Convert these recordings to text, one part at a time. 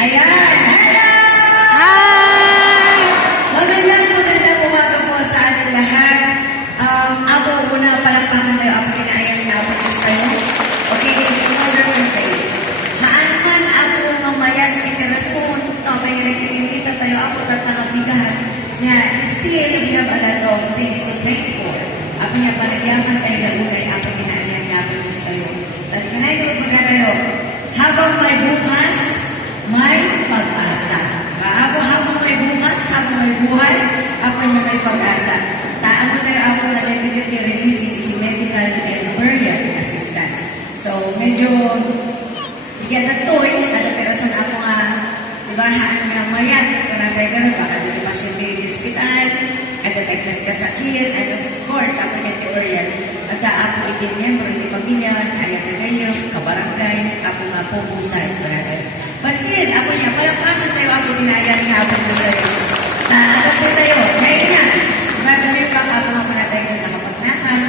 Ayan! Hello! Hi! Magandang umaga po sa ating lahat. Ako, muna palakpakan tayo. Ako, kinaayan na ako Diyos kayo. Okay, in order ko kayo. Haan man ako mamayan iterason. Tapay nga nagkitimbita tayo. Ako tatarabigahan. Nga, still, we have a lot of things to thank for. Ako niya, panagyaman tayo na unay. Ako, kinaayan na ako Diyos kayo. Tati ka na ito, magpagana tayo. Habang may bukas, may pag-asa. Ako habang may bukas, habang may buhay, ako niya may pag-asa. Taan mo tayo ako na dedicated release in medical and burial assistance. So, medyo bigyan na to ada terasan ako nga, diba, haan nga mayat, kanagay gano'n, baka dito pasyente yung hospital, ada tagkas kasakit, and of course, ako niya burial. At ako iti member, iti pamilya, ayat na ganyan, kabarangay, ako nga po usay, but still, ako niya, palakpakan tayo ako, dinayari nga ako gusto tayo. Adat po tayo, kaya na, madami pa ako ako na tayo nakapagnakan,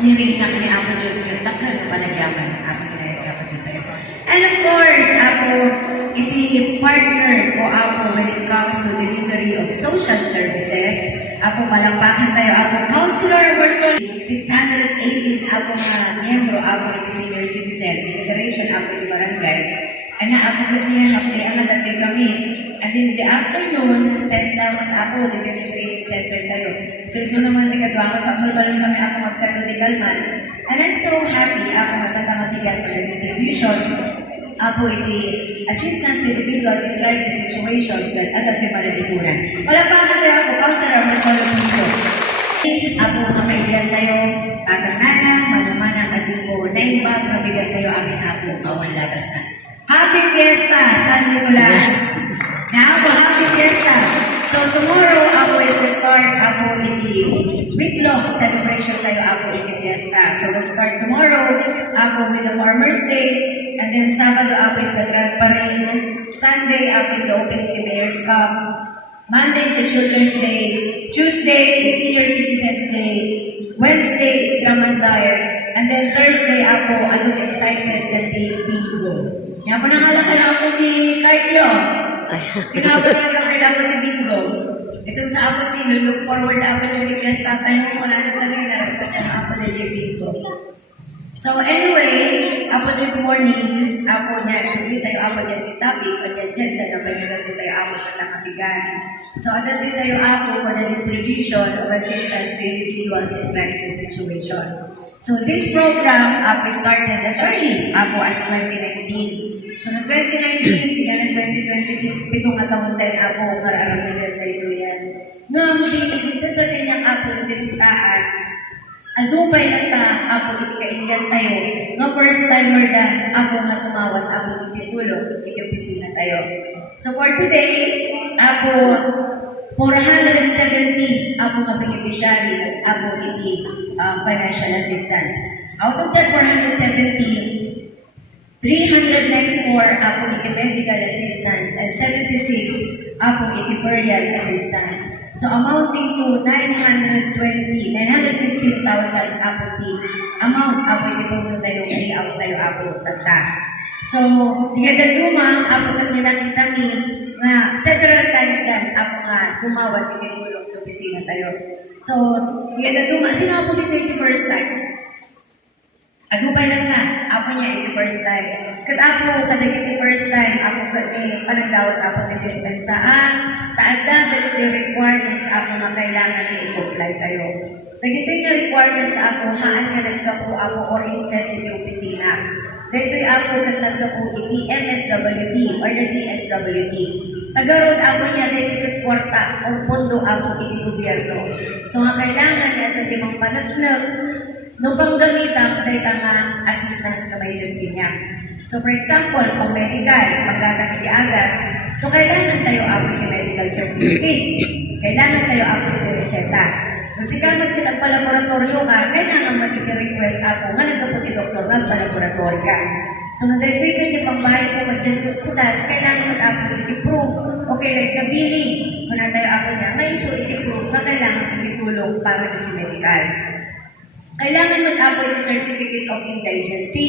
nirig na kani ako Diyos, kagdakal na panagyaman, ako dinayari ako Diyos tayo. And of course, ako, iti partner ko ako when it comes to delivery of social services. Ako, palakpakan tayo, ako, Counselor Person 618, ako nga miyembro, ako iti senior citizen, federation, ako iti barangay. Ana ako niya hapde ang natatyo kami. And in the afternoon, test naman ako, dito yung training center tayo. So, iso naman ni Katwa, sa balon kami ako magka-medical man. And I'm so happy, ako matatangabigan for the distribution. Ako iti assistance to individuals in crisis situation that adat ni Paradisunan. Palakpakan tayo ako, Counselor Marcelo Pinto. Ako makailan tayo, tatanana, manumanang ating ko, naimbag, mabigan tayo amin ako, awan labas na. Happy Fiesta, San Nicolas! Now, happy Fiesta! So tomorrow, ako is the start, ako iti week-long celebration tayo, ako iti Fiesta. So we'll start tomorrow, ako with the Farmer's Day, and then Sabado, ako is the Grand Parade, Sunday, ako is the opening the Mayor's Cup, Monday is the Children's Day, Tuesday is Senior Citizens Day, Wednesday is Drum and Lyre, and then Thursday, ako, anong excited dyan di bingo. Yan po nang ala kayo ako di cardio. Sinabi talaga kayo ako di bingo. Kasi sa ako di, look forward ako di request tatay mo, wala na talaga naragsak na ako di bingo. So anyway, ako this morning, ako niya, actually tayo ako niya di topic, o niya agenda na pagkagat tayo ako na nakabigan. So adat din tayo ako for the distribution of assistance to individuals in crisis situation. So this program, ako started as early, ako as 2019. So noong 2019, tingnan ng 2026, pitong taon din ako, kararaman din tayo yan. Noong dito niya ako ng dinistaan, adubay na ta, ako itikaingan tayo. No first timer na ako nga tumawat, ako ititulog, itipisina tayo. So for today, ako 470 ako nga beneficiaries, ako iti financial assistance. Out of that 470, 394 ako iti medical assistance and 76 ako iti burial assistance. So amounting to 915,000 ako iti amount ako iti punto tayo i-out tayo ako tata. So, tingnan dumang ako kat ninakita mi nga several times dan ako nga tumawat iti tulog ng opisina tayo. So, tingnan dumang, sino ako dito iti first time? Adubay lang na, ako niya iti first time. Kat ako, kadag iti first time, ako kati panagdawat ako ng dispensaan, taanda, dagito yung requirements ako na kailangan na i-comply tayo. Dagito yung requirements ako, haan nga nagkapo ako or inset iti opisina. Dito yung ako kat nagkapo iti MSWD or the DSWD. Tagarod ako niya, dito kat kwarta o pondo ako iti gobyerno. So nga kailangan nga iti mga panaglag, no bang gamitan, dahil nga assistance kamay din niya. So for example, kung medical, pagkatang iti agas, so kailangan tayo ako iti medical certificate. Kailangan tayo ako iti reseta. Kung sikamag kitang palaboratorio ka, kailangan mag-iti-request ako nga nagkaputi doktor nagpalaboratory ka. So na dahil kayo kayo pangbahay ko magyan to hospital, kailangan mag-ako iti-proof. Okay, like the billing, kung na tayo ako niya, may iso iti-proof na kailangan iti-tulong para iti-medical. Kailangan mag-apply ng Certificate of Indigency.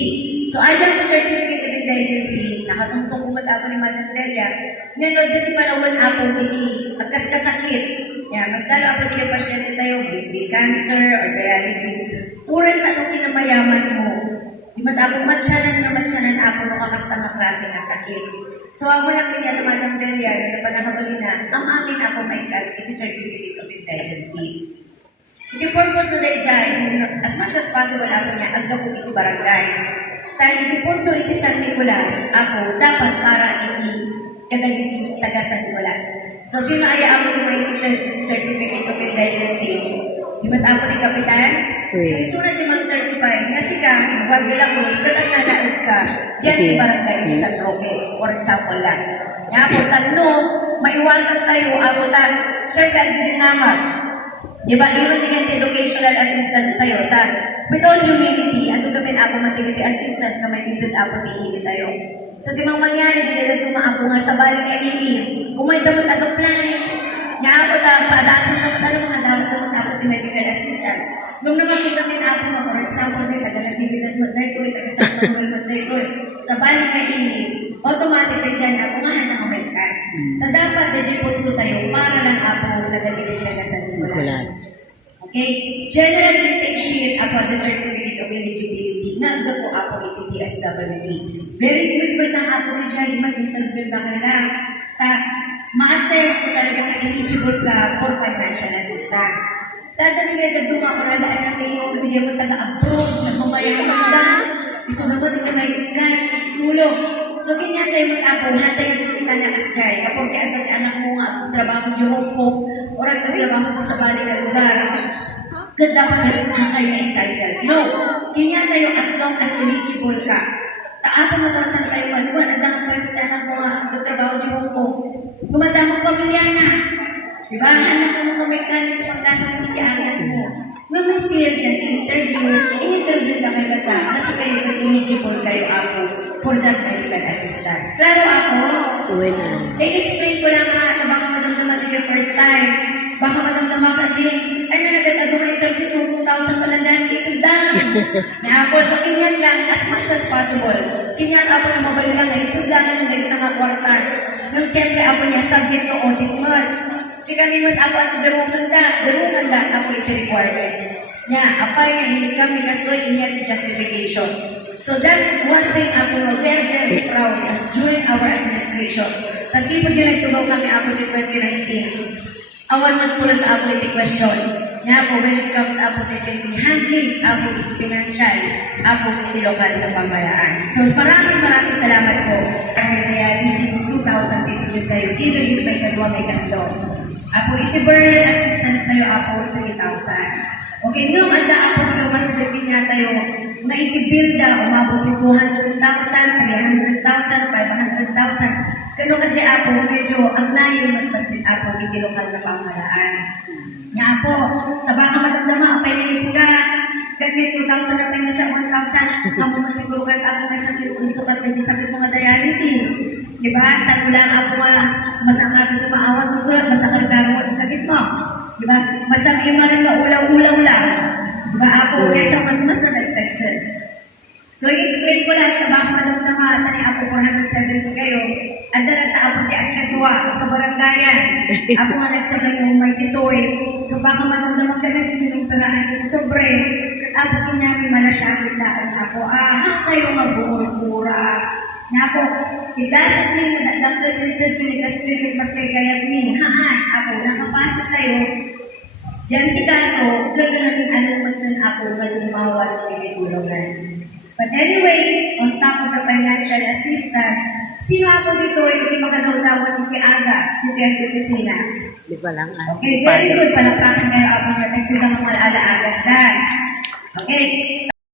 So, alam ko Certificate of Indigency, agency, nakatungtong umat ako ni Madam Delia, ngayon, dati panahon ako, hindi, agkas-kasakit. Mas lalo ako di pasyente tayo, with cancer or dialysis. Oras anong kinamayaman mo. Di ba ako matsyanan ako makakasta nga klase nga sakit. So ako lang kanya na Madam Delia, na panahabali na, ang amin ako may iti certificate of indigency. Iti purpose na dahil dyan, as much as possible ako niya, agga po iti barangay. Tayo iti punto iti San Nicolas, ako dapat para iti kadagiti taga San Nicolas. So sino ay ako ni may iti certificate of indigency? Di ba ako ni Kapitan? So isunod yung mag-certify, nga sika, wag nila Cruz, kaya nanaad ka, diyan di barangay iti San Roque, for example lang. Nga po, tanno, maiwasan tayo, abutan, sir, kaya din naman. Di ba, yun din educational assistance tayo, with all humility, ano gamin ako matigiti assistance na may dito ako tiili tayo. So, di mang mangyari, di na tumaako nga sa balik ay iin. Kung may damotag-apply, nga ako paadasan mga damot ako di medical assistance. Nung naman namin ako nga, for example, taga-natividad mo na ito, taga-saktural mo na ito, sa balik ay iin, automatic na dyan ako nga na ka. Na dapat na punto tayo para lang ako nadalitin taga San Nicolas. Okay? General intake sheet about the certificate of eligibility. Nagda po ako iti DSWD. Very good na ako ni Jai, mag-interview na ka lang. Ma-assess na talagang eligible ka for financial assistance. Dadali na dumako na daan na mayor, bigyan mo taga-approve, nagmamayaman ka. Isunod ito may tingkan, itulong. So, kanya tayo mag-apo, hatay yung kita na kasjay. Kapag kaya anak mo nga ang trabaho niyo po, o ang trabaho mo sa balik na lugar, kaya dapat na kayo na entitled. No, kanya tayo as long as eligible ka. Taapa mo tayo saan tayo maluwan, at dahil pa sa anak mo nga ang trabaho niyo po, gumadamang pamilya na. Diba? Anak mo kamay-kanit yung magdamang piti-agas mo. Nung mister yan, in-interview na kayo na kasi kayo eligible kayo ako for that medical assistance. Klaro ako? I-explain ko lang na baka madamdaman din yung first time. Baka madamdaman ka din. Ay, nanagatago ka interview 2,000 pa lang dahil itudang. Na ako, so kinyan lang as much as possible. Kinyan ako na mabalilang na itudangan ng ganito nga kwarta. Nung siyempre ako niya, subject to audit mod. Si kalimot ako at darungan da ako iti requirements. Nya, apay nga, hindi kami kastoy inyat justification. So that's one thing ako na very, very proud during our administration. Kasi pag nagtugaw kami ako in 2019, awan man pula sa ako iti question. Nya po, when it comes ako iti handling, ako iti financial, ako iti lokal na pamayalaan. So maraming salamat po sa nangyayari since 2018 tayo, even if may kadwa may kanto. Ako iti burial assistance tayo ako 3,000. Okay, nung anda ako tayo mas dating nga tayo na iti-builda, umabot ni 200,000, 300,000, 500,000. Kano kasi ako, medyo ang layo magpasin ako iti lokal na pamahalaan. Nga po, tabaka madamdama, apay na isika, kahit 2,000 na tayo na siya, 1,000, ako masiguro kahit ako may sakit, isukat na yung sakit mga dialysis. Diba? Tagulang ako nga, mas nakakita maawag mo ka, mas nakakita mo ang sakit mo. Diba? Mas nakimarin na ulaw-ulaw lang. Diba ako, kesa mas na nag-texted. So, i-explain ko lang, tabak madamdama, tani ako 470 kayo, at nagtaapot niya ang kadwa, ang kabaranggayan. Ako nga nagsabay ng may titoy, kapag madamdama ka na dito ng peraan din sobre, at ako kinami malasakit na ako, kayo mag-buura. Na po, it doesn't mean that Dr. Tintin mas kay kayat me. Ako, nakapasok tayo. Diyan so, gano'n natin anong ako mag-umawat tinitulugan. But anyway, on top of the financial assistance, sino ako dito, hindi makadaw-dawat hindi agas, hindi ang opisina. Di ba lang? Okay, very good. Palapakan kayo ako na nagtutang mga ala-agas dahil. Okay.